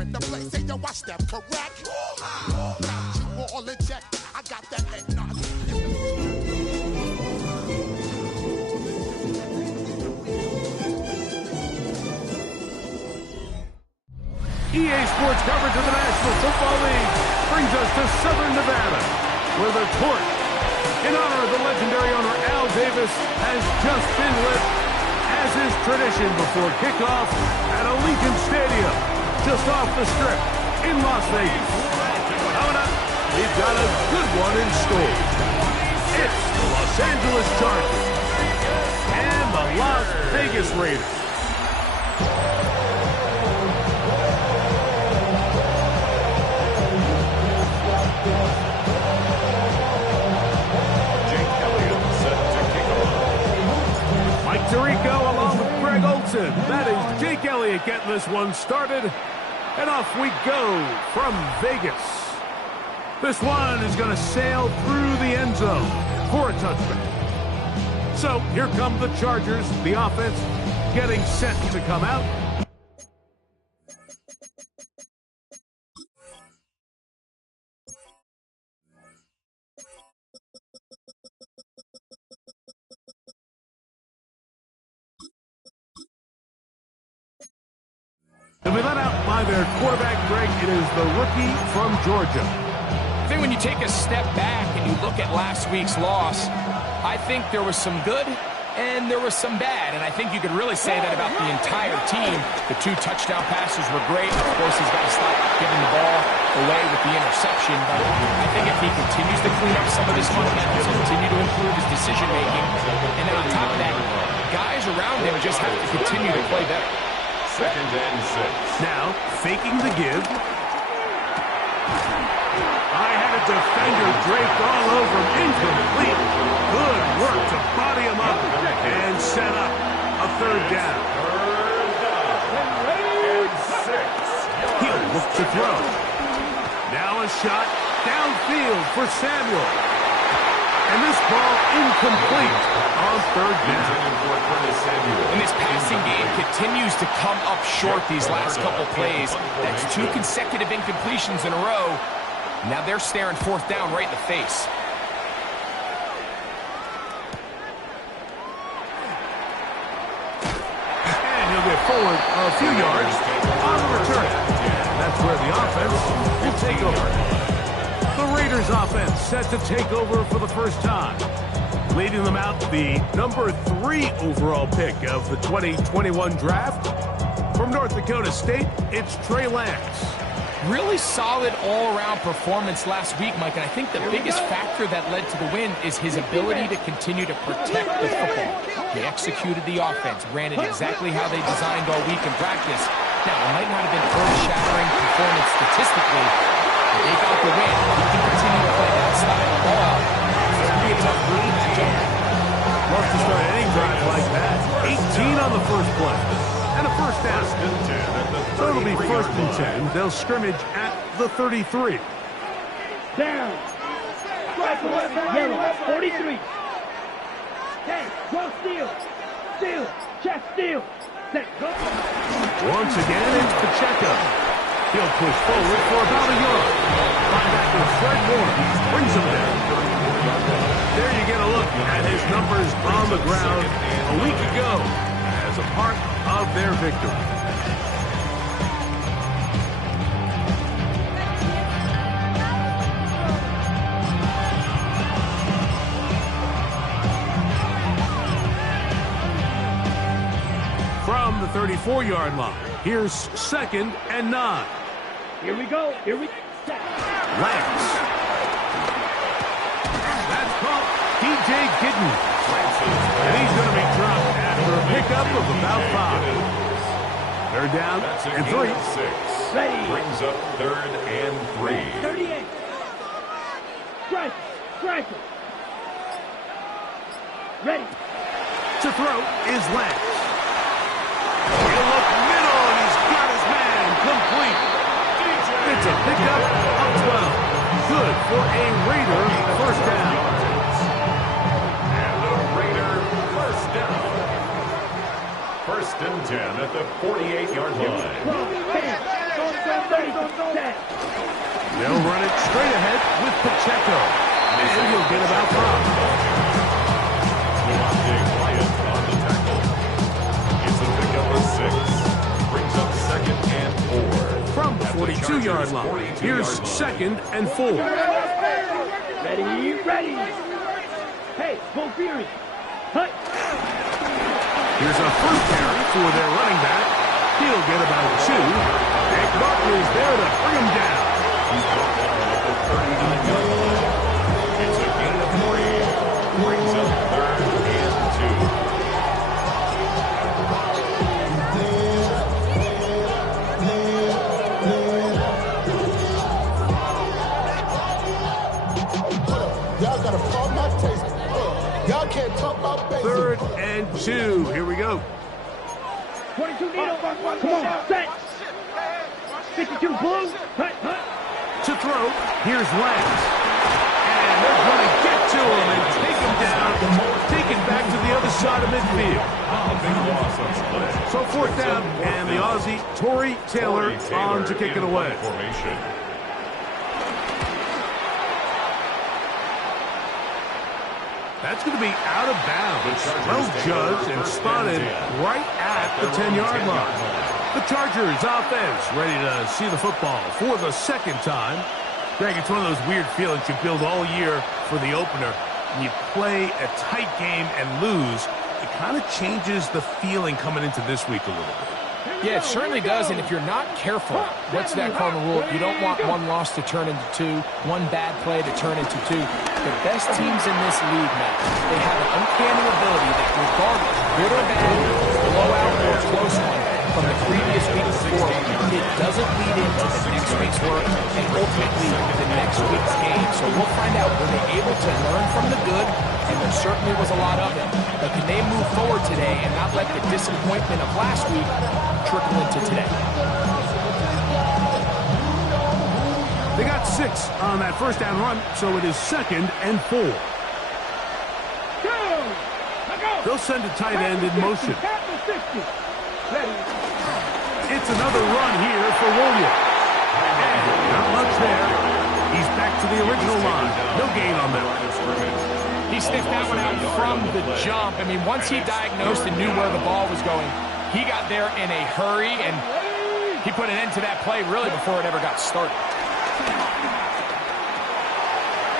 in the place. Say, yo, I step correct. Got you all in check. I got that eggnog. EA Sports coverage of the National Football League brings us to Southern Nevada, where the torch, in honor of the legendary owner Al Davis, has just been lit, as is tradition before kickoff at a Lincoln Stadium, just off the Strip in Las Vegas. Coming up, we've got a good one in store. It's the Los Angeles Chargers and the Las Vegas Raiders. Mike Tirico along with Greg Olsen. That is Jake Elliott getting this one started. And off we go from Vegas. This one is going to sail through the end zone for a touchback. So here come the Chargers, the offense getting set to come out. They'll be let out by their quarterback, Greg. It is the rookie from Georgia. I think when you take a step back and you look at last week's loss, I think there was some good and there was some bad. And I think you could really say that about the entire team. The 2 touchdown passes were great. Of course, he's got to stop giving the ball away with the interception. But I think if he continues to clean up some of his fundamentals, continue to improve his decision-making, and then on top of that, guys around him just have to continue to play better. 2nd and 6. Now, faking the give. I had a defender draped all over him. Incomplete. Good work to body him up and set up a 3rd down. 3rd and 6. He'll look to throw. Now a shot downfield for Samuel. And this ball incomplete on 3rd down. And this passing game continues to come up short these last couple plays. That's 2 consecutive incompletions in a row. Now they're staring 4th down right in the face. And he'll get forward a few yards on the return. That's where the offense will take over. The Raiders offense set to take over for the first time. Leading them out, the number 3 overall pick of the 2021 draft. From North Dakota State, it's Trey Lance. Really solid all-around performance last week, Mike, and I think the biggest factor that led to the win is his ability to continue to protect the football. They executed the offense, ran it exactly how they designed all week in practice. Now, it might not have been earth-shattering performance statistically, but they got the win. He can continue to play that style of ball. It's going to be a tough group to match up. Love to start any drive like that. 18 on the first play. And a first down. So it'll be 1st and 10. They'll scrimmage at the 33. Down. Yellow, 43. Hey, go steal. Steal. Check steal. Once again, it's Pacheco. He'll push forward for about a yard. Linebacker Fred Moore brings him down. There you get a look at his numbers on the ground a week ago as a part of their victory. From the 34-yard line, here's 2nd and 9. Here we go. Lance. That's caught T.J. Gittin. And he's going to be dropped after a pickup of about 5. 3rd down and 3. 6. Ready. Brings up 3rd and 3. 38. Striker. Ready. To throw is Lance. He'll look middle, and he's got his man complete. It's a pickup of 12. Good for a Raider 1st down. And the Raider 1st down. 1st and 10 at the 48-yard line. They'll run it straight ahead with Pacheco. And he'll get about 5. It's a pickup of 6. Brings up 2nd and 4. From the 42-yard line, here's 2nd and 4. Ready, ready. Hey, go Fury. Hut. Here's a first carry for their running back. He'll get about 2. And Martin is there to bring him down. He's brought down at the 39-yard line. It's a gain of 3. Brings up 3rd and 2. Y'all gotta pump my taste. Y'all can't talk about basic. 3rd and 2. Here we go. 22 needle. Come on, set. 52 blue. Hut, hut. To throw, here's Lance. And they're going to get to him and take him down, take it back to the other side of midfield. Big loss on split. So 4th down, and the Aussie, Tory Taylor, on to kick it away. Formation. That's going to be out of bounds. Well judged and spotted right at the 10-yard line. The Chargers offense ready to see the football for the 2nd time. Greg, it's one of those weird feelings you build all year for the opener. And you play a tight game and lose. It kind of changes the feeling coming into this week a little bit. Yeah, it certainly does, and if you're not careful, what's that cardinal rule? You don't want one loss to turn into 2, one bad play to turn into 2. The best teams in this league, Matt, they have an uncanny ability that regardless, good or bad, blowout or close one, from the previous week before, it doesn't lead into the next week's work and ultimately the next week's game. So we'll find out, were they able to learn from the good? And there certainly was a lot of it. But can they move forward today and not let the disappointment of last week trickle into today? They got 6 on that first down run, so it is 2nd and 4. They'll send a tight end in motion. It's another run here for Williams. And not much there. He's back to the original line. No gain on that. He sniffed that one out from the jump. I mean, once he diagnosed and knew where the ball was going, he got there in a hurry, and he put an end to that play really before it ever got started.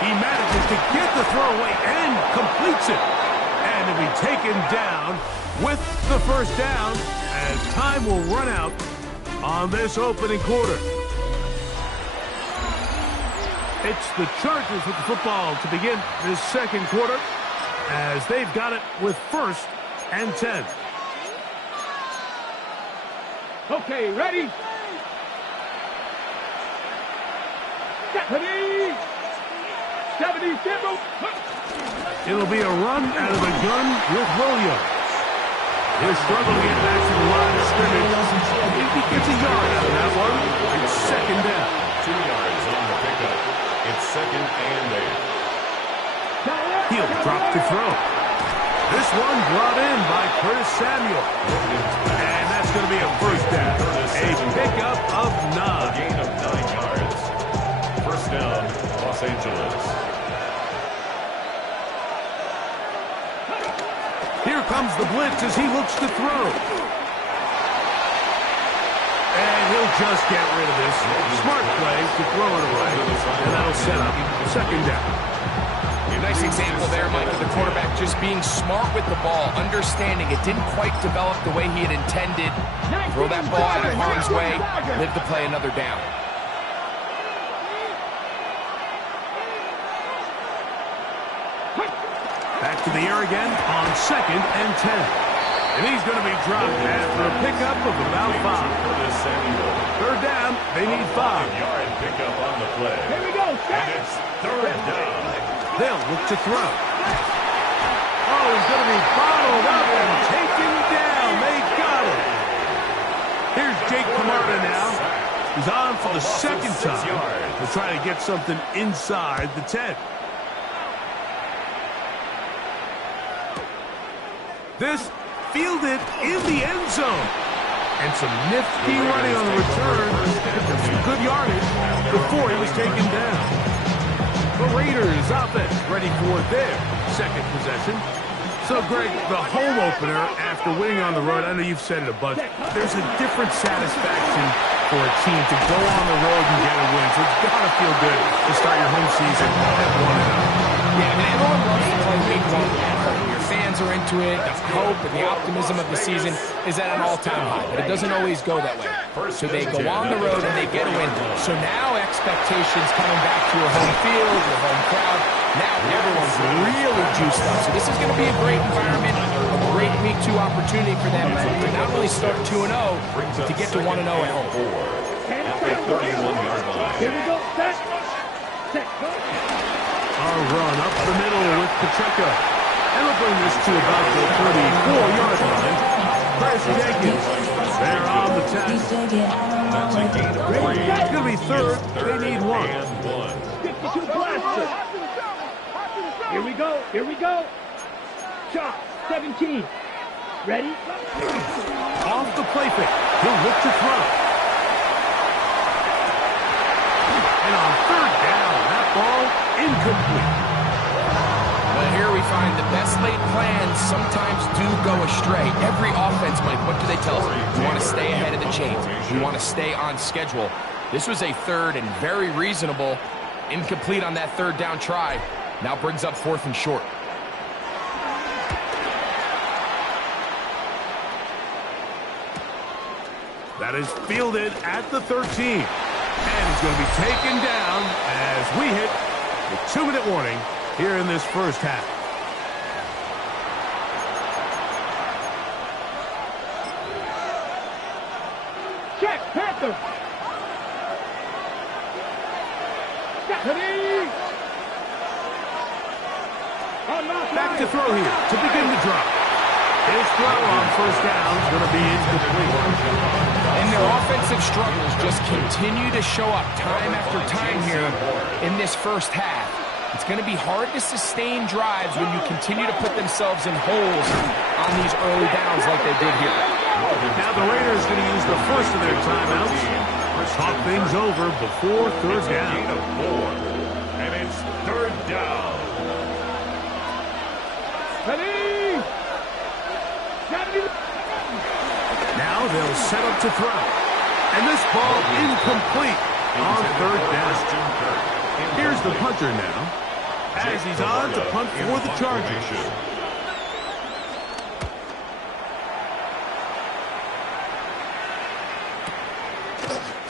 He manages to get the throwaway and completes it. And he'll be taken down with the first down as time will run out on this opening quarter. It's the Chargers with the football to begin this 2nd quarter as they've got it with 1st and 10. Okay, ready? 70, It'll be a run out of the gun with Williams. He'll struggle to get back to the line of scrimmage. If he gets a yard out of that one, it's 2nd down. 2 yards on the pickup. It's 2nd and 8. He'll drop to throw. This one brought in by Curtis Samuel. And that's going to be a first down. A pickup of 9. A gain of 9 yards. First down, Los Angeles. Here comes the blitz as he looks to throw. And he'll just get rid of this. Smart play to throw it away. And that'll set up 2nd down. A nice example there, Mike, of the quarterback just being smart with the ball, understanding it didn't quite develop the way he had intended. Throw that ball out of harm's way, live to play another down. Back to the air again on 2nd and 10. And he's going to be dropped after a pickup of about 5. 3rd down, they need 5. 5-yard pickup on the play. Here we go, And it's 3rd down. They'll look to throw. Oh, he's going to be bottled up and taken down. They got him. Here's Jake Camarda now. He's on for the 2nd time to try to get something inside the 10. This fielded in the end zone. And some nifty running on the return. Some good yardage before he was taken down. The Raiders offense ready for their second possession. So, Greg, the home opener after winning on the road, I know you've said it a bunch, there's a different satisfaction for a team to go on the road and get a win. So it's got to feel good to start your home season at 1-0. Yeah, man, everyone loves to play week one at home. Your fans are into it. The hope and the optimism of the season is at an all-time high, but it doesn't always go that way. So they go on the road and they get a win. So now expectations coming back to your home field, your home crowd. Now everyone's really juiced up. So this is going to be a great environment, a great week 2 opportunity for them to not only start 2-0, but to get to 1-0 at home. Here we go. Set. Set. Go. A run up the middle with Pacheco. And we'll bring this to about the 34-yard line. Chris Jenkins, they're on the tackle. That's a gain of 3. It's going to be third. They need 1. 52 blaster. Here we go. Here we go. Shot. 17. Ready? Off the play fake. He'll look to throw. And on third down, that ball incomplete. Well, here we find the best laid plans sometimes do go astray. Every offense, Mike, what do they tell us? You want to stay ahead of the chains. You want to stay on schedule. This was a third and very reasonable. Incomplete on that third down try. Now brings up 4th and short. That is fielded at the 13. And it's going to be taken down as we hit the 2-minute warning here in this first half. Check. Panther. Ready? Back to throw here to begin the drive. His throw on first down is going to be incomplete. And their offensive struggles just continue to show up time after time here in this first half. It's going to be hard to sustain drives when you continue to put themselves in holes on these early downs like they did here. Now the Raiders going to use the first of their timeouts. Talk things over before third down. And it's third down. Ready? Now they'll set up to throw. And this ball incomplete on third down. Here's the punter now, as he's on to punt for the Chargers.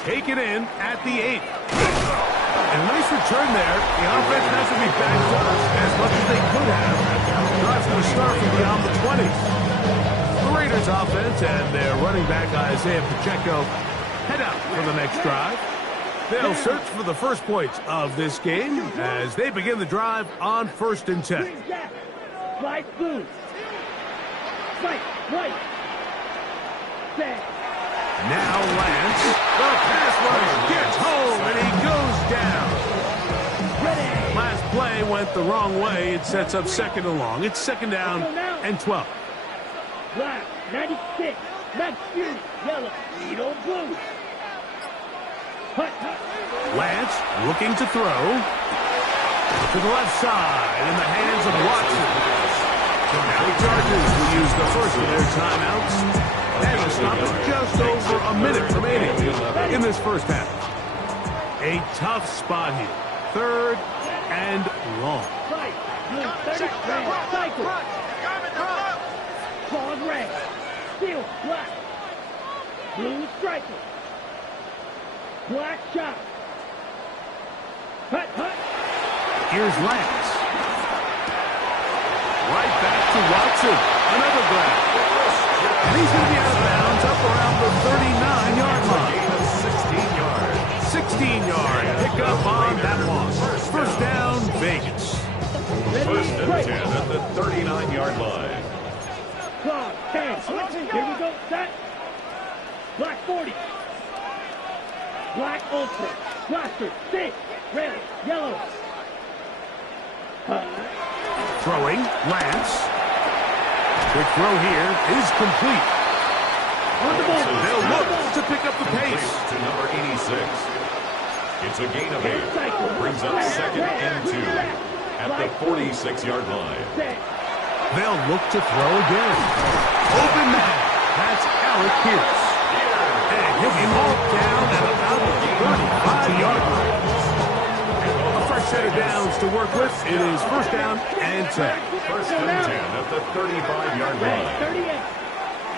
Taken in at the 8. And a nice return there. The offense has to be backed up as much as they could have. Drive's going to start from beyond the 20. The Raiders offense and their running back Isaiah Pacheco head out for the next drive. They'll search for the first points of this game as they begin the drive on 1st and 10. Right blue. Right. Right. Set. Now Lance, the pass runner gets home and he goes down. Ready. Last play went the wrong way. It sets up 2nd and long. It's 2nd down and 12. Black. 96. Max Fury. Yellow. Edo blue. Hut. Lance looking to throw to the left side in the hands of Watson. Now the Chargers will use the first of their timeouts. And the stop is just over a minute remaining in this first half. A tough spot here. 3rd and long. Right. Blue. 30. Red. Cycle. Claws red. Steel. Black. Blue striker. Black shot. Hut. Hut. Here's Lance. Right back to Watson. Another grab. And he's going to be out of bounds up around the 39-yard line. 16-yard pickup on that loss. First down, Vegas. First and 10 at the 39-yard line. Claw. 10. Here we go. Set. Black 40. Black ultra. Blaster. 6. Red. Yellow. Throwing, Lance. Quick throw here is complete. On the ball. They'll look to pick up the pace. To number 86. It's a gain of 8. Brings up second and 2 at the 46-yard line. They'll look to throw again. Open man. That's Alec Pierce. And he'll be hauled down at about the 35-yard line. A fresh set of downs to work with. It is first down and 10. First and 10 at the 35-yard line. 38.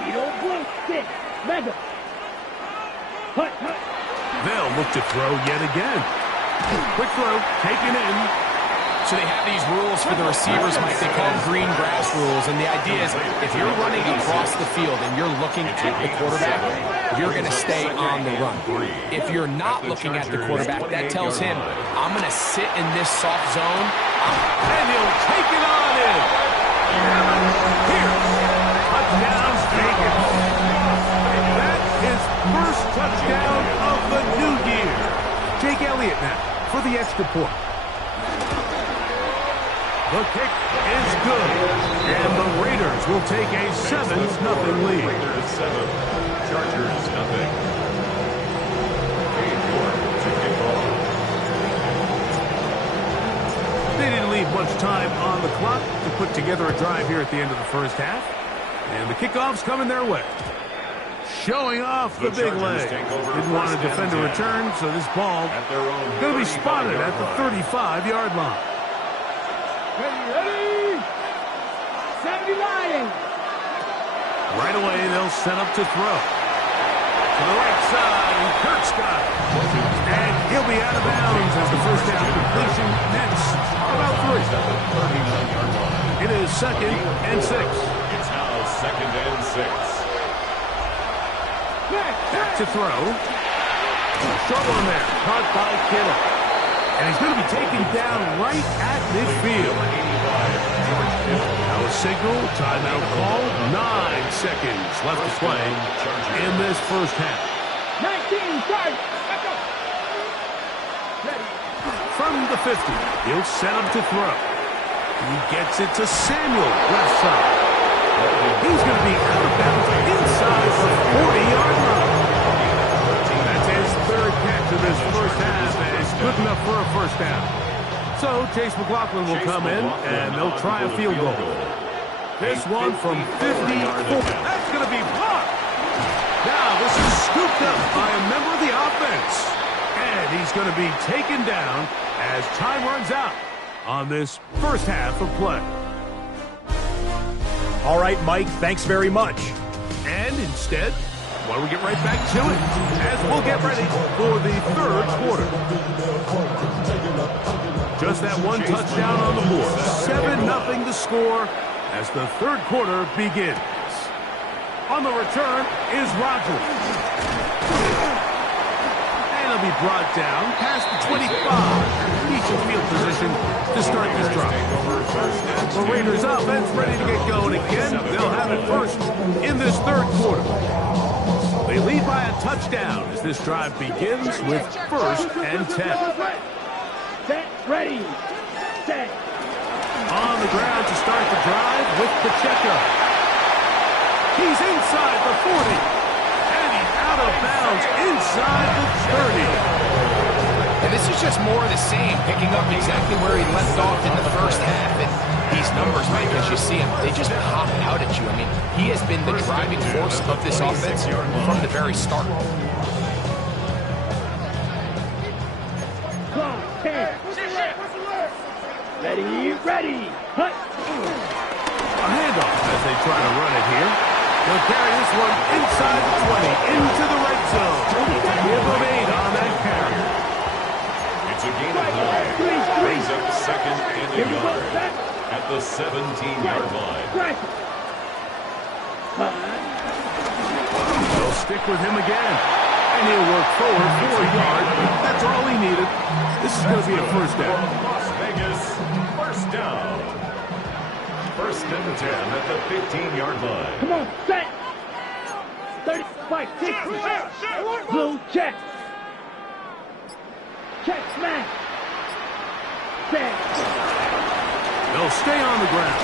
Edo Blue, 6. Mega. Hut, hut. They'll look to throw yet again. Quick throw, taken in. So they have these rules for the receivers, Mike. They call them green grass rules. And the idea is if you're running across the field and you're looking at the quarterback, you're going to stay on the run. If you're not looking at the quarterback, that tells him, I'm going to sit in this soft zone. And he'll take it on in. Pierce. Touchdown, Vegas. That is first touchdown of the new year. Jake Elliott now for the extra point. The kick is good, and the Raiders will take a 7-0 lead. Raiders 7, Chargers nothing. To kick off. They didn't leave much time on the clock to put together a drive here at the end of the first half, and the kickoff's coming their way. Showing off the big leg. Didn't want to defend a return, so this ball going to be spotted at the 35-yard line. Ready? 70 Lions. Right away, they'll set up to throw. To the right side, and Kurt's got it. And he'll be out of bounds as the first down completion nets about 3. It is second and 6. It's now second and 6. Back to throw. Short one there. Caught by Kittle. And he's going to be taken down right at midfield. Now a signal, timeout call, 9 seconds left to play in this first half. 19, start. From the 50, he'll set him to throw. He gets it to Samuel, left side. He's going to be out of bounds inside the 40-yard line. That's his third catch of this first half, and it's good enough for a first down. So Chase McLaughlin will come in, and they'll try a field goal. This one from 54. That's going to be blocked. Now this is scooped up by a member of the offense. And he's going to be taken down as time runs out on this first half of play. All right, Mike, thanks very much. And instead, why don't we get right back to it as we'll get ready for the third quarter. Just that one touchdown on the board. 7-0 the score as the third quarter begins. On the return is Rodgers. And he'll be brought down past the 25. Decent field position to start this drive. The Raiders offense ready to get going again. They'll have it first in this third quarter. They lead by a touchdown as this drive begins with first and 10. Set, ready, set. On the ground to start the drive with Pacheco. He's inside the 40. And he's out of bounds inside the 30. And this is just more of the same, picking up exactly where he left off in the first half. And these numbers, Mike, as you see them, they just pop out at you. I mean, he has been the driving force of this offense from the very start. Clock, 10. Ready, ready. Hut. A handoff as they try to run it here. They'll carry this one inside the 20, into the red zone. Give them 8 on that carry. It's a gain of 9. Brings up second and a yard at the 17-yard line. They'll stick with him again. And he'll work forward for a yard. That's all he needed. This is going to be a first down. Las Vegas, first down. First and 10 at the 15-yard line. Come on, set. 35, 60. Blue check. Check, smash. Set. They'll stay on the ground.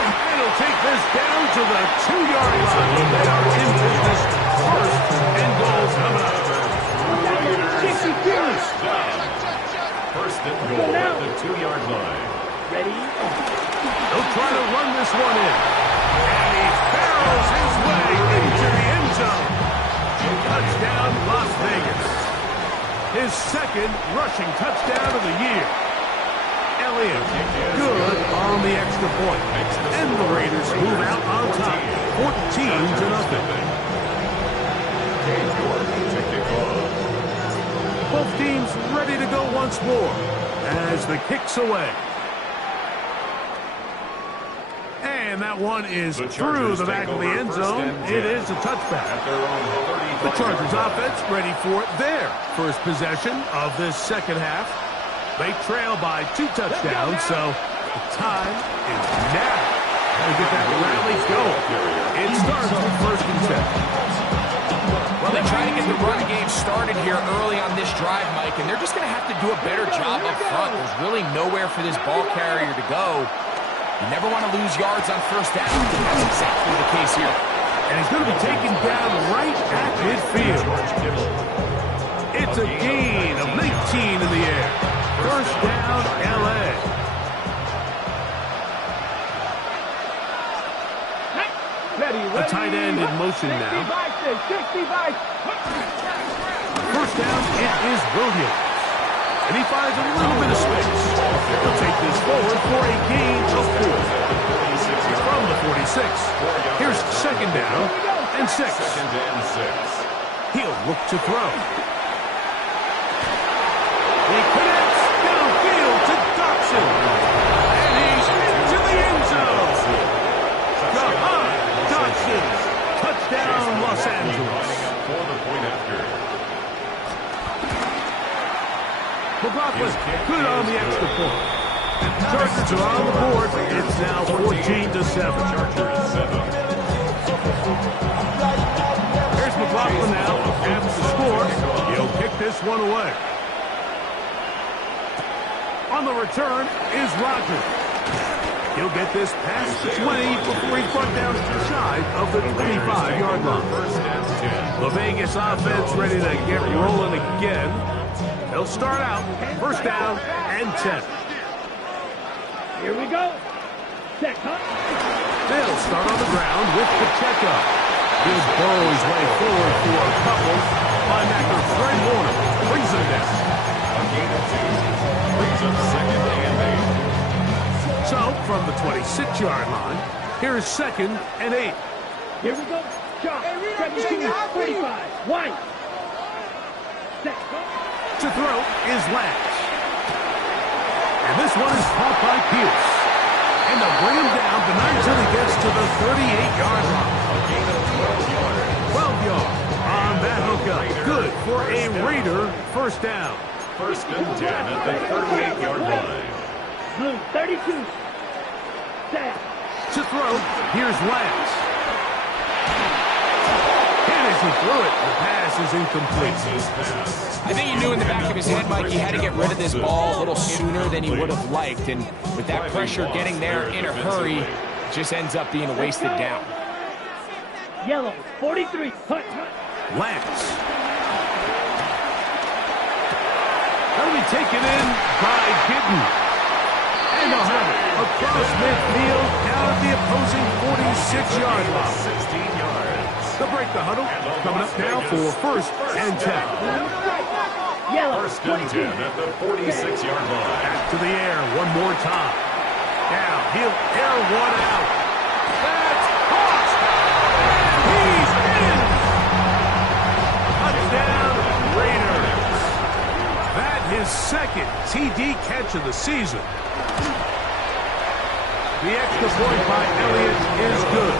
And It'll take this down to the 2-yard line. They are in business. First and goal coming up. First and goal at the 2-yard line. Ready? He'll try to run this one in. And he barrels his way into the end zone. Touchdown, Las Vegas. His second rushing touchdown of the year. Elliott, good on the extra point. And the Raiders move out on top, 14-0. Both teams ready to go once more as the kick's away. And that one is through the back of the end zone. It is a touchback. The Chargers offense ready for their first possession of this second half. They trail by 2 touchdowns, so the time is now to get that rally going. It starts with first and 10. Well, they try to get the run game started here early on this drive, Mike, and they're just going to have to do a better job up front. There's really nowhere for this ball carrier to go. You never want to lose yards on first down. That's exactly the case here. And he's going to be taken down right at midfield. It's a gain of 19 in the air. First down, L.A. A tight end in motion now. First down, it is Williams. And he finds a little bit of space. He'll take this forward for a gain of 4. From the 46. Here's second down and 6. He'll look to throw. He connects downfield to Dotson. And he's into the end zone. Jahan Dotson. Touchdown, Los Angeles. For the point after. McLaughlin good on the extra point. Chargers are on the board. It's now 14-7. Here's McLaughlin now after the score. He'll kick this one away. On the return is Rodgers. He'll get this past the 20 before he's brought down shy of the 25-yard line. The Vegas offense ready to get rolling again. They'll start out first down and 10. Here we go. Set, huh? They'll start on the ground with Pacheco. He'll burrow his way forward for a couple. Linebacker Fred Warner brings him down. A gain of 2. Brings up second and 8. So, from the 26-yard line, here's second and 8. Here we go. Shot. 17, 45. White. Set, huh? To throw is Lance. And this one is caught by Pierce. And they'll bring him down, but not until he gets to the 38-yard line. A gain of 12 yards. 12 yards on that hookup. Good for a Raider first down. First and 10 at the 38-yard line. Blue, 32. Set. To throw, here's Lance. And as he threw it, the pass is incomplete. I think he knew in the back of his head, Mike, he had to get rid of this ball a little sooner than he would have liked. And with that pressure getting there in a hurry, it just ends up being a wasted down. Yellow, 43. Hut, hut. Lance. That'll be taken in by Gittin. And they'll have it across midfield down at the opposing 46-yard line. 16 yards. They'll break the huddle. Coming up now for first and 10. Yellow, First and 10 at the 46-yard line. Back to the air one more time. Now he'll air one out. That's caught. And he's in. Touchdown, Raiders. That his second TD catch of the season. The extra point by Elliott is good.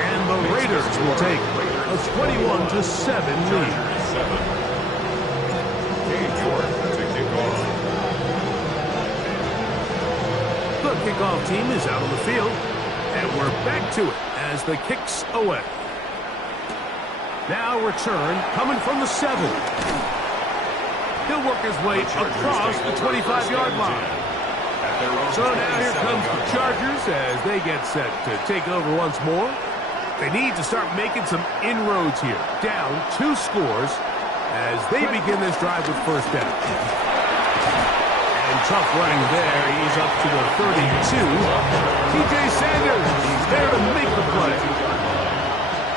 And the Raiders will take a 21-7 lead. The kickoff team is out on the field, and we're back to it as the kick's away. Now return coming from the 7. He'll work his way across the 25-yard line. their own So now here comes the 27-yard line. Chargers as they get set to take over once more. They need to start making some inroads here. Down 2 scores as they begin this drive with first down. And tough running there. He's up to the 32. TJ Sanders, he's there to make the play.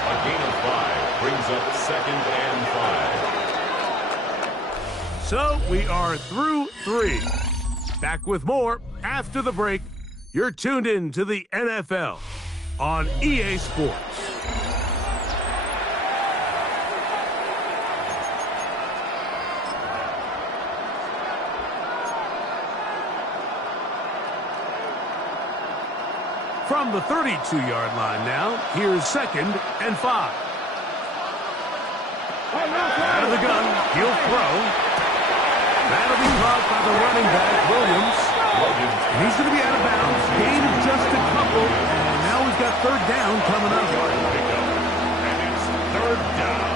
A gain of 5 brings up 2nd and 5. So we are through 3. Back with more after the break. You're tuned in to the NFL on EA Sports. From the 32-yard line now, here's 2nd and 5. Out of the gun, he'll throw. That'll be caught by the running back, Williams. And he's going to be out of bounds. Gain of just a couple. And now he's got 3rd down coming up. And it's 3rd down.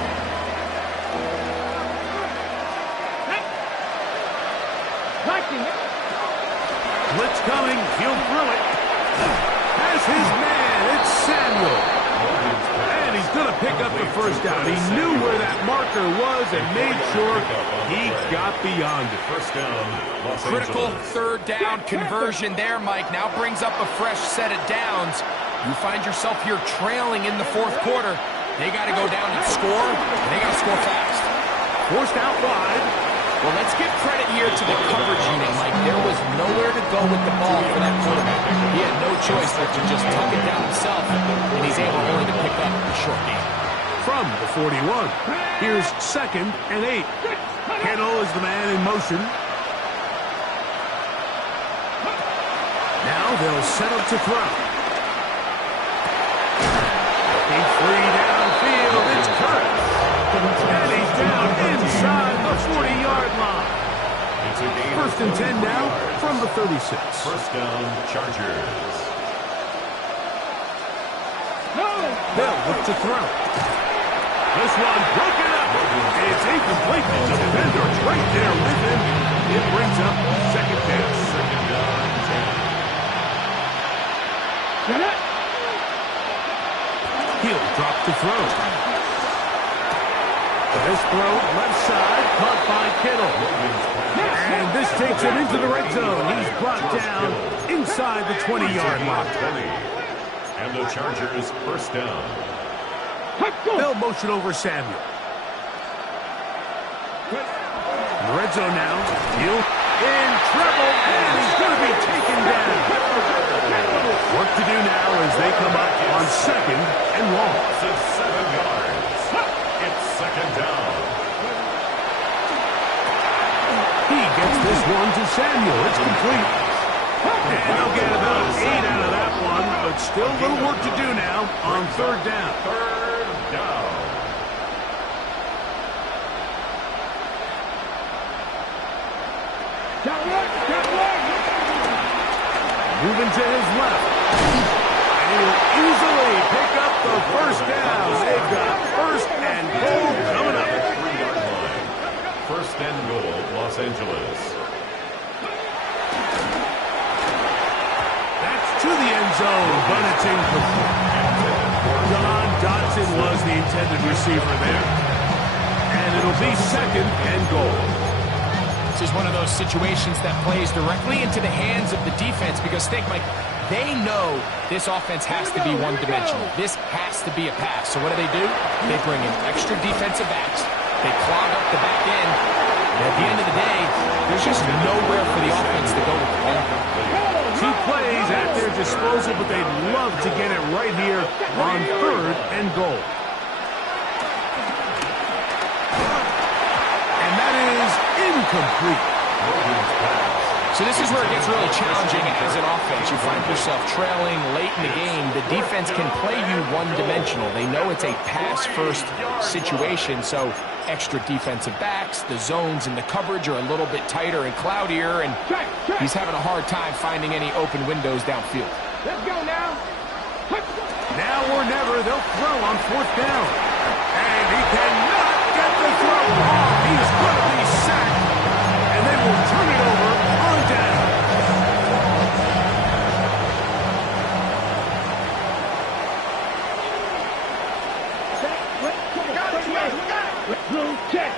Blitz coming. He'll throw it. Has his man. It's Samuel. And he's going to pick up the first down. He knew where that marker was and made sure he got beyond it. First down, Los Critical Angeles. 3rd down conversion there, Mike. Now brings up a fresh set of downs. You find yourself here trailing in the 4th quarter. They got to go down and score, and they got to score fast. Forced out wide. Well, let's give credit here to the coverage unit, Mike. There was nowhere to go with the ball for that quarterback. He had no choice but to just tuck it down himself, and he's able only to pick up a short gain. From the 41, here's 2nd and 8. Kittle is the man in motion. Now they'll set up to throw. He's free downfield. It's Kirk. And he's down inside the 40-yard line. It's a gain of 1st and 10 now from the 36. First down, Chargers. They'll look to throw. This one broken up. It's incomplete. The defender's right there with him. It brings up 2nd down. 2nd down, 10. He'll drop the throw. This throw, left side, caught by Kittle. And this takes him into the red zone. He's brought down inside the 20-yard line. 20. And the Chargers first down. They'll motion over Samuel. In the red zone now. He'll in trouble, and he's going to be taken down. Work to do now as they come up on 2nd and long. It's 7 yards. It's 2nd down. He gets this one to Samuel. It's complete. And they'll get about 8 out of that one, but still a little work to do now on 3rd down. 3rd down. Moving to his left. And he'll easily pick up the first down. They've got 1st and goal coming up. 3-yard line. 1st and goal, Los Angeles. That's to the end zone, but it's incomplete. John Dotson was the intended receiver there. And it'll be 2nd and goal. This is one of those situations that plays directly into the hands of the defense because, think, Mike, they know this offense has to be one-dimensional. This has to be a pass. So what do? They bring in extra defensive backs. They clog up the back end. And at the end of the day, there's just nowhere for the offense to go with the ball. 2 plays at their disposal, but they'd love to get it right here on 3rd and goal. And that is incomplete. So this is where it gets really challenging as an offense. You find yourself trailing late in the game. The defense can play you one-dimensional. They know it's a pass-first situation, so extra defensive backs, the zones and the coverage are a little bit tighter and cloudier, and he's having a hard time finding any open windows downfield. Let's go now. Now or never, they'll throw on 4th down. And he cannot get the throw off. He's going to be sacked. And they will turn it over on down. Blue, check.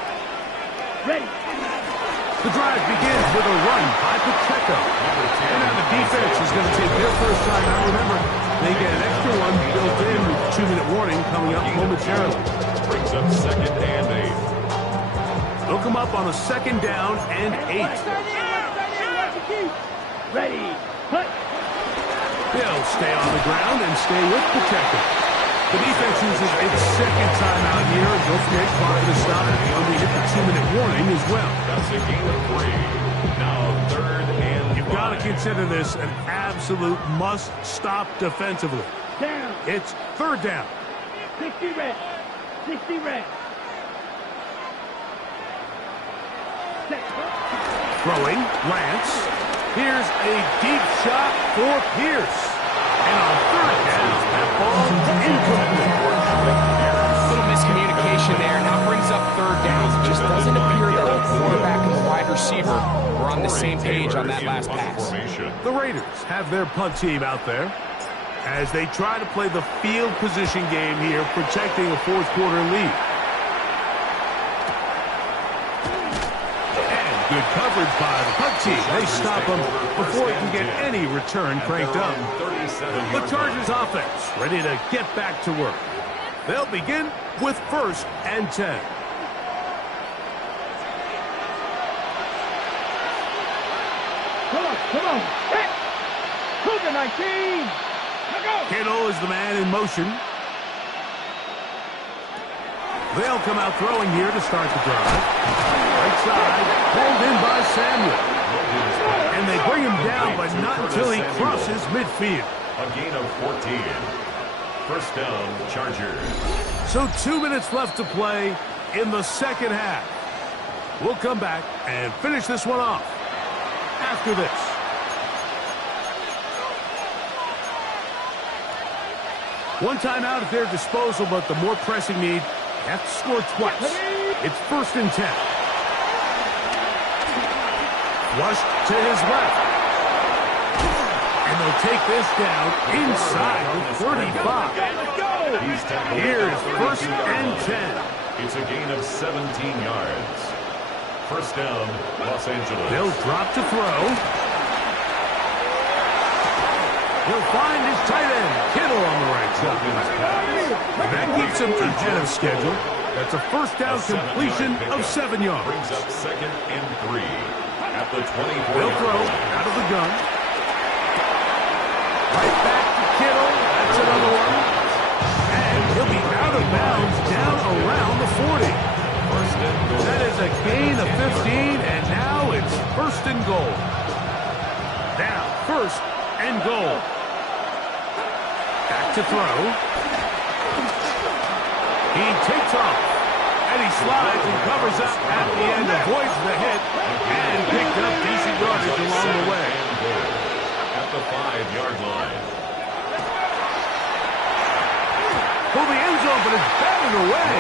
Ready. The drive begins with a run by Pacheco. And now the defense is going to take their first time out. Remember, they get an extra one built in with a 2-minute warning coming up momentarily. Brings up 2nd and 8. They'll come up on a 2nd down and 8. Ready. Hut. They'll stay on the ground and stay with Pacheco. The defense uses its 2nd timeout here. Don't forget, clock to stop when we hit the 2-minute warning as well. That's a gain of 3. Now 3rd and 5. You've got to consider this an absolute must-stop defensively. Down. It's 3rd down. 60 red. 60 red. Set. Throwing, Lance. Here's a deep shot for Pierce. And on 3rd down, that ball incomplete. Little miscommunication there. Now brings up 3rd down. It just doesn't appear that the quarterback and the wide receiver were on the same page on that last pass. The Raiders have their punt team out there as they try to play the field position game here, protecting a 4th quarter lead. Good coverage by the punt team. They stop him before he can get any return cranked up. The Chargers offense ready to get back to work. They'll begin with 1st and 10. Come on. Set. Cougar 19. Let go. Kittle is the man in motion. They'll come out throwing here to start the drive. Right side, pulled in by Samuel. And they bring him down, but not until he crosses midfield. A gain of 14. 1st down, Chargers. So 2 minutes left to play in the 2nd half. We'll come back and finish this one off after this. One timeout at their disposal, but the more pressing need, they have to score twice. It's 1st and 10. Flushed to his left. And they'll take this down inside the 35. Here's 1st and 10. It's a gain of 17 yards. 1st down, Los Angeles. They'll drop to throw. He'll find his tight end, Kittle, on the right side. And that keeps him ahead of schedule. That's a 1st down completion of 7 yards. Brings up 2nd and 3 at the 24. They'll throw out of the gun. Right back to Kittle. That's another one. And he'll be out of bounds down around the 40. That is a gain of 15, and now it's 1st and goal. Now, 1st and goal. Back to throw. He takes off. And he slides and covers up at the end, avoids the hit, and picked up decent yardage along the way. At the 5-yard line. For the end zone, but it's batted away.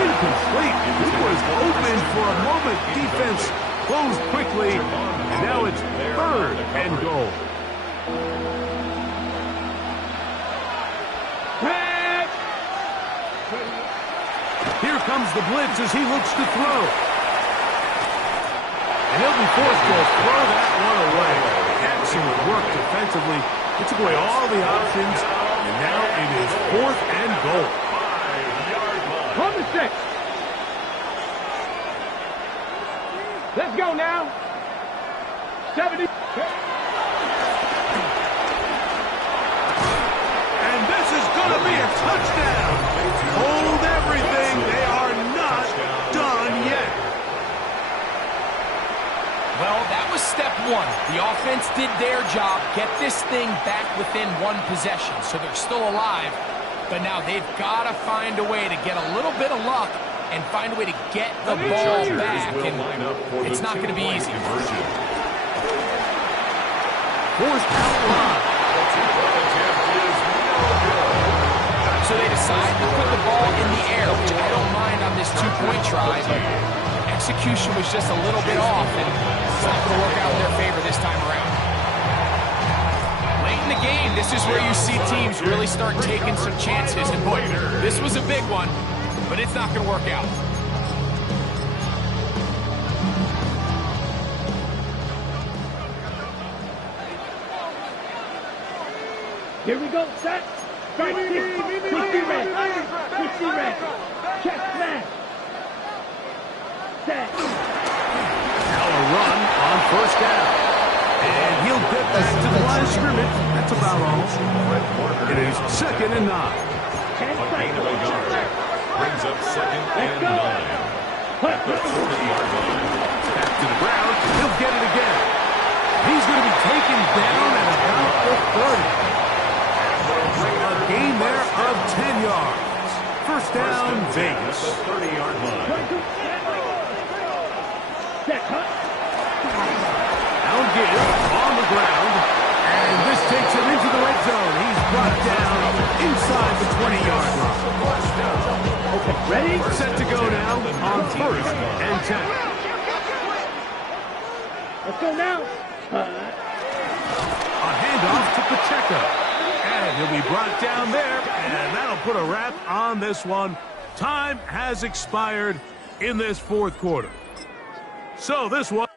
Incomplete. It was open for a moment. Defense closed quickly, and now it's 3rd and goal. Here comes the blitz as he looks to throw. And he'll be forced to throw that one away. Excellent work defensively. He took away all the options, and now it is 4th and goal. 5-yard line. On the 6. Let's go now. 70. And this is going to be a touchdown. Hold everything. They are not done yet. Well, that was step 1. The offense did their job, get this thing back within 1 possession, so they're still alive. But now they've got to find a way to get a little bit of luck and find a way to get the ball back. And it's not going to be easy. Forced out line. So they decide to put the ball in the air, which I don't mind on this 2-point try, but execution was just a little bit off, and it's not going to work out in their favor this time around. Late in the game, this is where you see teams really start taking some chances, and boy, this was a big one. but it's not going to work out. Here we go, set. Start 60 red. 60 red. Check smash. Set. Now a run on first down. And he'll get back to the line of scrimmage. That's about all. It is 2nd and 9. A gain of a yard. Brings up 2nd and 9. At the 40-yard line. Back to the ground. He'll get it again. He's going to be taken down at about the 30. A gain there of 10 yards. First down, Vegas. At the 30-yard line. Set, cut. Down give on the ground. And this takes him into the red zone. He's brought down inside the 20-yard line. Okay, ready? Set to go now on 1st and 10. Let's go now. A handoff to Pacheco. And he'll be brought down there. And that'll put a wrap on this one. Time has expired in this 4th quarter. So this one...